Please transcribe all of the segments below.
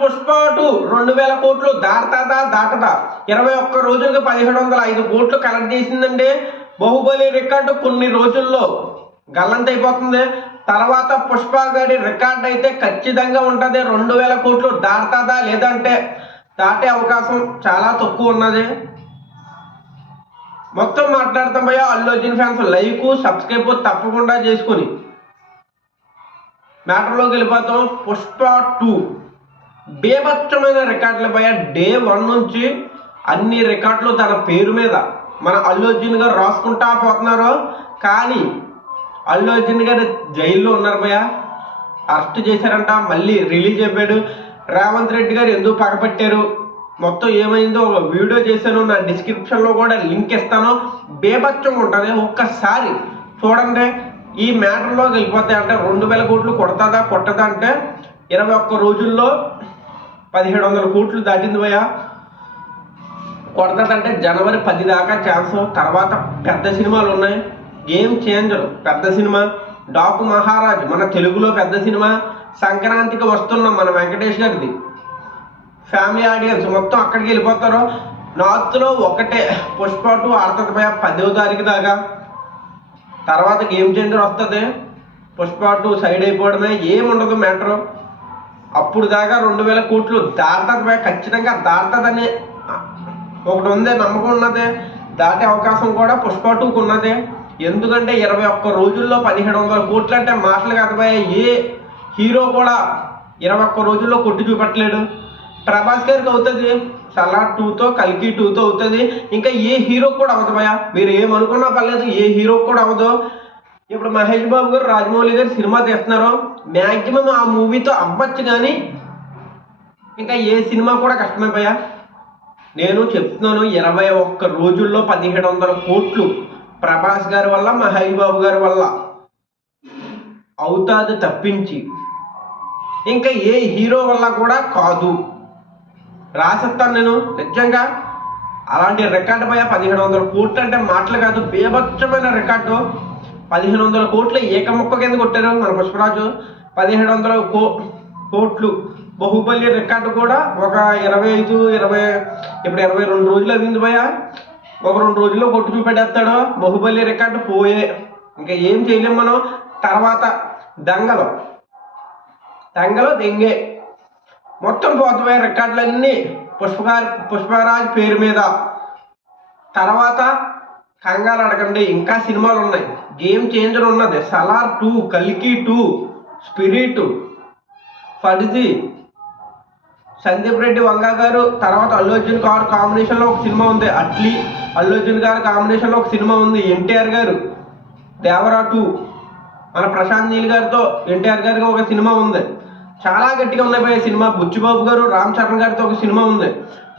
పుష్ప 2 2,000 కోట్లు దాటదా 21 రోజులకు 1705 కోట్లు కలెక్ట్ చేసిందండి. బాహుబలి రికార్డు కొన్ని రోజుల్లో గల్లంత అయిపోతుంది. తర్వాత పుష్ప గారి రికార్డ్ అయితే ఖచ్చితంగా ఉంటుంది. 2,000 కోట్లు దాటదా లేదంటే దాటే అవకాశం చాలా తక్కువ ఉన్నది. మొత్తం మాట్లాడతాం భయ్యా. Allu Arjun fans like subscribe తప్పకుండా చేసుకుని మ్యాటర్లోకి వెళ్ళిపోతాం. పుష్ప 2 బేభత్సమైన రికార్డులు భయ్యా. డే 1 నుంచి అన్ని రికార్డులు తన పేరు మీద మన అల్లు అర్జున్ గారు రాసుకుంటా పోతున్నారు. కానీ అల్లు అర్జున్ గారు జైల్లో ఉన్నారు భయ్యా. అరెస్ట్ చేశారంట, మళ్ళీ రిలీజ్ అయిపోయాడు. రేవంత్ రెడ్డి గారు ఎందుకు పగపట్టారు, మొత్తం ఏమైందో ఒక వీడియో చేశాను. నా డిస్క్రిప్షన్లో కూడా లింక్ ఇస్తాను. బేభత్సంగా ఉంటుంది, ఒక్కసారి చూడండి. ఈ మ్యాటర్లోకి వెళ్ళిపోతాయి. అంటే 2,000 కోట్లు కొట్టదా అంటే 21 రోజుల్లో 1,700 కోట్లు దాటింది భయ్యా. కొడతాదంటే జనవరి 10 దాకా ఛాన్స్. తర్వాత పెద్ద సినిమాలు ఉన్నాయి. గేమ్ చేంజర్ పెద్ద సినిమా, డాకు మహారాజ్ మన తెలుగులో పెద్ద సినిమా, సంక్రాంతికి వస్తున్నాం మన వెంకటేష్ గారిది. ఫ్యామిలీ ఆడియన్స్ మొత్తం అక్కడికి వెళ్ళిపోతారు. నార్త్లో ఒకటే పుష్ప 2 ఆడుతుంది భయ్యా 10వ తారీఖు దాకా. తర్వాత గేమ్ చేంజర్ వస్తుంది. పుష్ప 2 సైడ్ అయిపోవడమే, ఏముండదు మ్యాటరు. అప్పుడు దాకా 2,000 కోట్లు దాటుతుంది భయ్యా. ఖచ్చితంగా దాటుతుందని ఒకటి ఉంది, నమ్మకం ఉన్నదే. దాటే అవకాశం కూడా పుష్ప 2కు ఉన్నదే. ఎందుకంటే 21 రోజుల్లో 1,700 కోట్లు అంటే మాటలు కాదు భయ్యా. ఏ హీరో కూడా 21 రోజుల్లో కొట్టి చూపెట్టలేడు. ప్రభాస్ గారికి అవుతుంది, సలార్ 2తో కల్కి 2తో అవుతుంది. ఇంకా ఏ హీరో కూడా అవ్వదు భయ్యా. మీరు ఏమనుకున్నా పర్లేదు, ఏ హీరో కూడా అవ్వదు. ఇప్పుడు మహేష్ బాబు గారు రాజమౌళి గారు సినిమా తీస్తున్నారు. మ్యాక్సిమం ఆ మూవీతో అవ్వచ్చు, కానీ ఇంకా ఏ సినిమా కూడా కష్టమే భయ్యా. నేను చెప్తున్నాను, 21 రోజుల్లో 1,700 కోట్లు ప్రభాస్ గారి వల్ల మహేష్ బాబు గారి వల్ల అవుతాది తప్పించి ఇంకా ఏ హీరో వల్ల కూడా కాదు. రాసేస్తాను నేను నిజంగా. అలాంటి రికార్డు భయ్యా 1,700 కోట్లు అంటే మాటలు కాదు, బేభత్సమైన రికార్డు. 1,500 కోట్లు ఏకముక్క కింద కొట్టారు మన పుష్పరాజు. 1,700 కోట్లు బాహుబలి రికార్డు కూడా ఒక 25 ఇప్పుడు 22 రోజులు అయింది భయ్యా. ఒక 2 రోజుల్లో కొట్టు చూపెట్టేస్తాడు. బాహుబలి రికార్డు పోయే, ఇంకా ఏం చేయలేం మనం. తర్వాత దంగలు దెంగే మొత్తం పోతాయి రికార్డులన్నీ పుష్పరాజ్ పేరు మీద. తర్వాత కంగారు అడగండి, ఇంకా సినిమాలు ఉన్నాయి. గేమ్ చేంజర్ ఉన్నది, సలార్ 2, కల్కి 2, స్పిరిట్, ఫడ్జీ, సందీప్ రెడ్డి వంగా గారు. తర్వాత అల్లు అర్జున్ గారు కాంబినేషన్లో ఒక సినిమా ఉంది. అట్లీ అల్లు అర్జున్ గారు కాంబినేషన్లో ఒక సినిమా ఉంది. ఎన్టీఆర్ గారు దేవరా 2, మన ప్రశాంత్ నీల్ గారితో ఎన్టీఆర్ గారికి ఒక సినిమా ఉంది. చాలా గట్టిగా ఉన్నాయి భయ్యా సినిమా. బుచ్చిబాబు గారు రామ్ చరణ్ గారితో ఒక సినిమా ఉంది.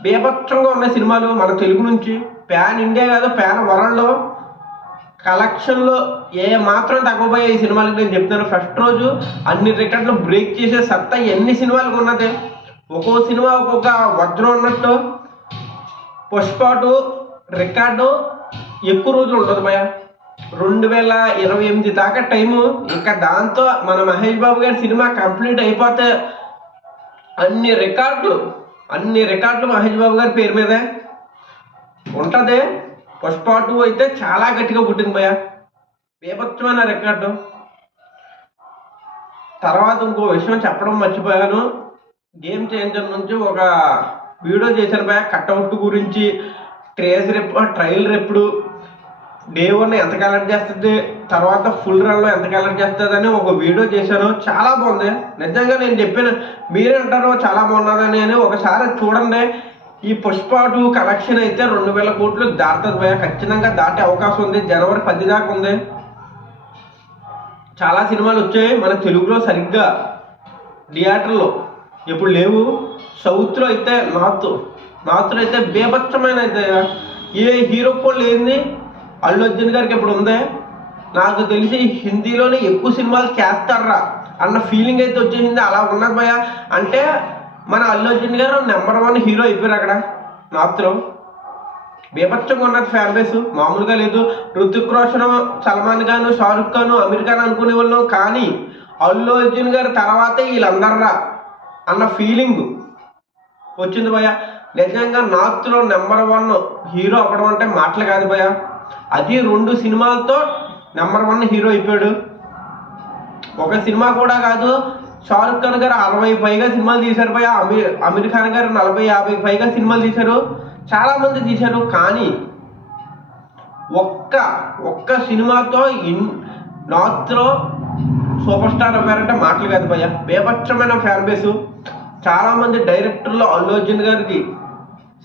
బేభత్సంగా ఉన్నాయి సినిమాలు మన తెలుగు నుంచి. ప్యాన్ ఇండియా కాదు, ప్యాన్ వరల్డ్లో కలెక్షన్లో ఏ మాత్రం తగ్గబోయే ఈ సినిమాలకు నేను చెప్తాను. ఫస్ట్ రోజు అన్ని రికార్డులు బ్రేక్ చేసే సత్తా ఎన్ని సినిమాలకు ఉన్నది. ఒక్కో సినిమా ఒక్కొక్క వజ్రం ఉన్నట్టు పుష్ప 2 రికార్డు ఎక్కువ రోజులు ఉంటుంది భయ్యా. 2028 దాకా టైము. ఇంకా దాంతో మన మహేష్ బాబు గారి సినిమా కంప్లీట్ అయిపోతే అన్ని రికార్డులు మహేష్ బాబు గారి పేరు మీదే ఉంటుంది. పుష్ప 2 అయితే చాలా గట్టిగా పుట్టింది భయ్యా, బేభత్సమైన రికార్డు. తర్వాత ఇంకో విషయం చెప్పడం మర్చిపోయాను. గేమ్ చేంజర్ నుంచి ఒక వీడియో చేశాను భయ్యా, కట్అవుట్ గురించి. ట్రయల్ ఎప్పుడు డే 1 ఎంత కలెక్ట్ చేస్తుంది, తర్వాత ఫుల్ రన్లో ఎంత కలెక్ట్ చేస్తుంది అని ఒక వీడియో చేశాను. చాలా బాగుంది నిజంగా. నేను చెప్పాను, మీరే అంటారు చాలా బాగున్నదని అని. ఒకసారి చూడండి. ఈ పుష్ప 2 కలెక్షన్ అయితే 2,000 కోట్లు దాటుతుంది భయ్యా. ఖచ్చితంగా దాటే అవకాశం ఉంది. జనవరి 10 దాకా ఉంది. చాలా సినిమాలు వచ్చాయి మన తెలుగులో సరిగ్గా థియేటర్లో ఇప్పుడు లేవు. సౌత్లో అయితే నార్త్లో అయితే బేభత్సమైన అయితే ఏ హీరో కూడా లేని అల్లు అర్జున్ గారికి ఇప్పుడు ఉంది. నాకు తెలిసి హిందీలోనే ఎక్కువ సినిమాలు చేస్తారా అన్న ఫీలింగ్ అయితే వచ్చేసింది. అలా ఉన్నది భయ్యా. అంటే మన అల్లు అర్జున్ గారు నెంబర్ 1 హీరో అయిపోయారు అక్కడ నార్త్లో. బేభత్సంగా ఉన్నది ఫ్యాన్ బేస్, మామూలుగా లేదు. రుతిక్ రోషన్, సల్మాన్ ఖాన్, షారుఖ్ ఖాన్, అమీర్ ఖాన్ అనుకునే వాళ్ళం, కానీ అల్లు అర్జున్ గారు తర్వాతే వీళ్ళందర్రా అన్న ఫీలింగ్ వచ్చింది భయ. నిజంగా నార్త్లో నెంబర్ 1 హీరో అవ్వడం అంటే మాటలు కాదు భయ. అది 2 సినిమాలతో నెంబర్ 1 హీరో అయిపోయాడు. ఒక సినిమా కూడా కాదు, షారుఖ్ ఖాన్ గారు 60 పైగా సినిమాలు తీశారు భయ. అమీర్ ఖాన్ గారు 40-50 పైగా సినిమాలు తీశారు, చాలా మంది తీశారు. కానీ ఒక్క సినిమాతో నార్త్లో సూపర్ స్టార్ అవ్వారంటే మాటలు కాదు భయ. బేభత్సమైన ఫ్యాన్ బేసు. చాలా మంది డైరెక్టర్లు అల్లు అర్జున్ గారికి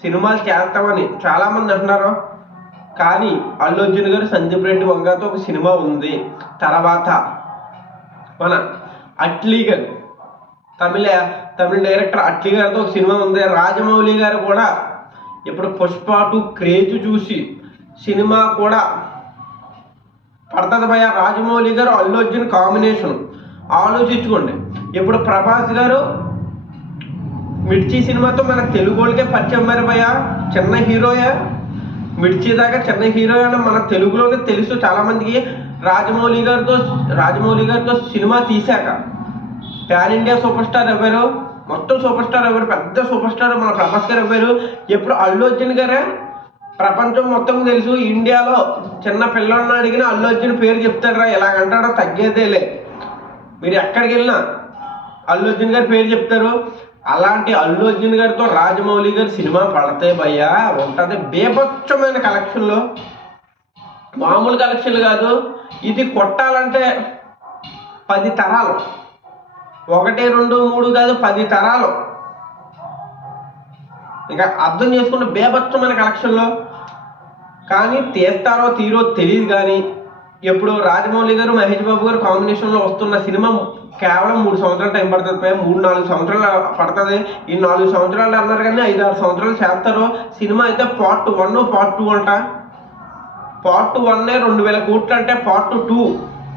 సినిమాలు చేస్తామని చాలా మంది అంటున్నారు. కానీ అల్లు అర్జున్ గారు సందీప్ రెడ్డి వంగతో ఒక సినిమా ఉంది. తర్వాత మన అట్లీగర్ తమిళ డైరెక్టర్ అట్లీ గారితో ఒక సినిమా ఉంది. రాజమౌళి గారు కూడా ఇప్పుడు పుష్ప 2 క్రేజ్ చూసి సినిమా కూడా పడుతుంది భయ. రాజమౌళి గారు అల్లు అర్జున్ కాంబినేషన్ ఆలోచించుకోండి. ఇప్పుడు ప్రభాస్ గారు మిర్చి సినిమాతో మన తెలుగు వాళ్ళకే పరిచయం మరి భయ. చిన్న హీరోయే, మిర్చి దాకా చిన్న హీరో అని మన తెలుగులోనే తెలుసు చాలా మందికి. రాజమౌళి గారితో సినిమా తీశాక ప్యాన్ ఇండియా సూపర్ స్టార్ అవ్వారు. మొత్తం సూపర్ స్టార్ అవ్వారు, పెద్ద సూపర్ స్టార్ మన ప్రభాస్ గారు అవ్వారు. ఎప్పుడు అల్లు అర్జున్ గారే ప్రపంచం మొత్తం తెలుసు. ఇండియాలో చిన్న పిల్లల్ని అడిగిన అల్లు అర్జున్ పేరు చెప్తారా, ఎలాగంటాడో తగ్గేదేలే. మీరు ఎక్కడికి వెళ్ళినా అల్లు అర్జున్ గారి పేరు చెప్తారు. అలాంటి అల్లు అర్జున్ గారితో రాజమౌళి గారి సినిమా పడితే భయ్యా ఉంటుంది బేభత్సమైన కలెక్షన్లో. మామూలు కలెక్షన్లు కాదు. ఇది కొట్టాలంటే 10 తరాలు, 1, 2, 3 కాదు 10 తరాలు. ఇక అర్థం చేసుకుంటే బేభత్సమైన కలెక్షన్లో. కానీ తీస్తారో తీరో తెలియదు. కానీ ఎప్పుడు రాజమౌళి గారు మహేష్ బాబు గారు కాంబినేషన్లో వస్తున్న సినిమా కేవలం 3 సంవత్సరాలు టైం పడుతుంది. 3-4 సంవత్సరాలు పడుతుంది. ఈ 4 సంవత్సరాలు అన్నారు కానీ 5-6 సంవత్సరాలు చేస్తారు. సినిమా అయితే పార్ట్ 1, పార్ట్ 2 అంట. పార్ట్ 1 2000 కోట్లు అంటే పార్ట్ 2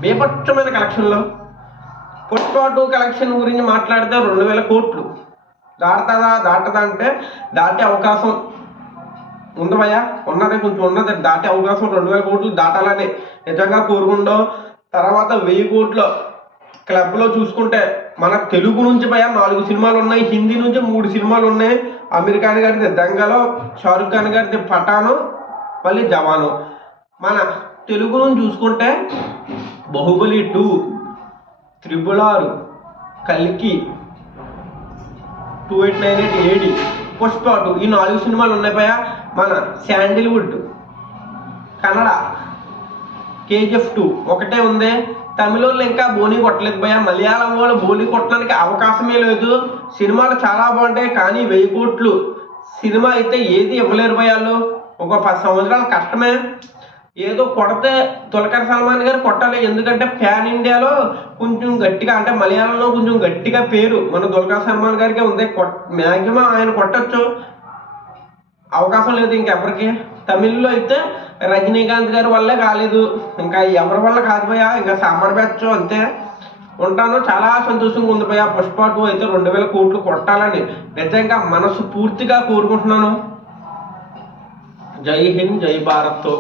బేభత్సమైన కలెక్షన్లో. పుష్ప 2 కలెక్షన్ గురించి మాట్లాడితే 2000 కోట్లు దాటదా అంటే దాటే అవకాశం ఉంది భయ. ఉన్నదే కొంచెం ఉన్నది, దాటే అవకాశం 2000 కోట్లు దాటాలని నిజంగా కోరుకుంటాం. తర్వాత 1000 కోట్ల క్లబ్లో చూసుకుంటే మన తెలుగు నుంచి భయ 4 సినిమాలు ఉన్నాయి, హిందీ నుంచి 3 సినిమాలు ఉన్నాయి. అమీర్ ఖాన్ గారిది దంగలో, షారుఖ్ ఖాన్ గారిది పఠాను, మళ్ళీ జవాను. మన తెలుగు నుంచి చూసుకుంటే బాహుబలి 2, 666, కల్కి, 2898 AD, పుష్ప 2 ఈ 4 సినిమాలు ఉన్నాయి భయ. మన శాండిల్వుడ్ కన్నడ KGF 2 ఒకటే ఉంది. తమిళ వాళ్ళు ఇంకా బోని కొట్టలేదు భయ. మలయాళం వాళ్ళు బోని కొట్టడానికి అవకాశమే లేదు. సినిమాలు చాలా బాగుంటాయి కానీ 1000 కోట్లు సినిమా అయితే ఏది ఇవ్వలేరు భయ. వాళ్ళు ఒక 10 సంవత్సరాలు కష్టమే. ఏదో కొడితే దుల్కర్ సల్మాన్ గారు కొట్టాలి. ఎందుకంటే ప్యాన్ ఇండియాలో కొంచెం గట్టిగా, అంటే మలయాళంలో కొంచెం గట్టిగా పేరు మన దుల్కర్ సల్మాన్ గారికి ఉంది. మ్యాక్సిమం ఆయన కొట్టచ్చు, అవకాశం లేదు ఇంకెవరికి. తమిళ్లో అయితే రజనీకాంత్ గారి వల్లే కాలేదు, ఇంకా ఎవరి వల్ల కాదు భయ. ఇంకా సమ్మర్ బ్యాచ్ అంతే. ఉంటాను. చాలా సంతోషంగా ఉంది భయ. పుష్ప 2 అయితే 2000 కోట్లు కొట్టాలని నిజంగా మనసు పూర్తిగా కోరుకుంటున్నాను. జై హింద్, జై భారత్.